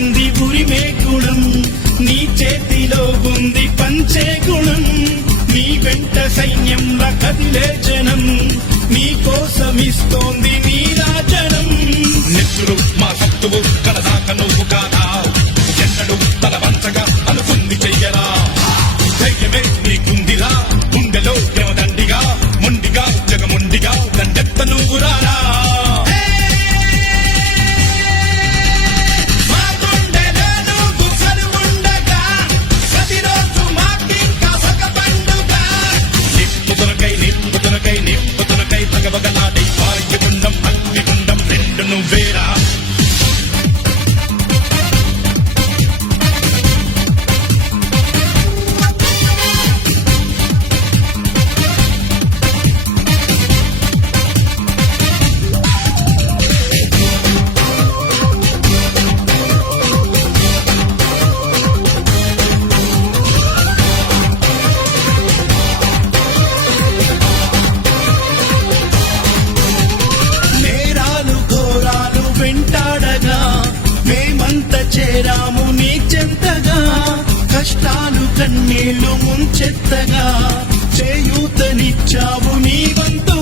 ఉంది ఉరిమే గుణం నీ చేతిలో ఉంది పంచే గుణం నీ వెంట సైన్యంలా కదిలే జనం నీ కోసమిస్తోంది నీ రాజనం మా సత్తువు కడదాక నువ్వు కాదా? ఎన్నడు తల వంచగా అనుకుంది చెయ్యరా? ధైర్యమే నీకుంది కన్నీళ్ళు ముంచెత్తగా చేయూతనిచ్చావు నీ వంతు.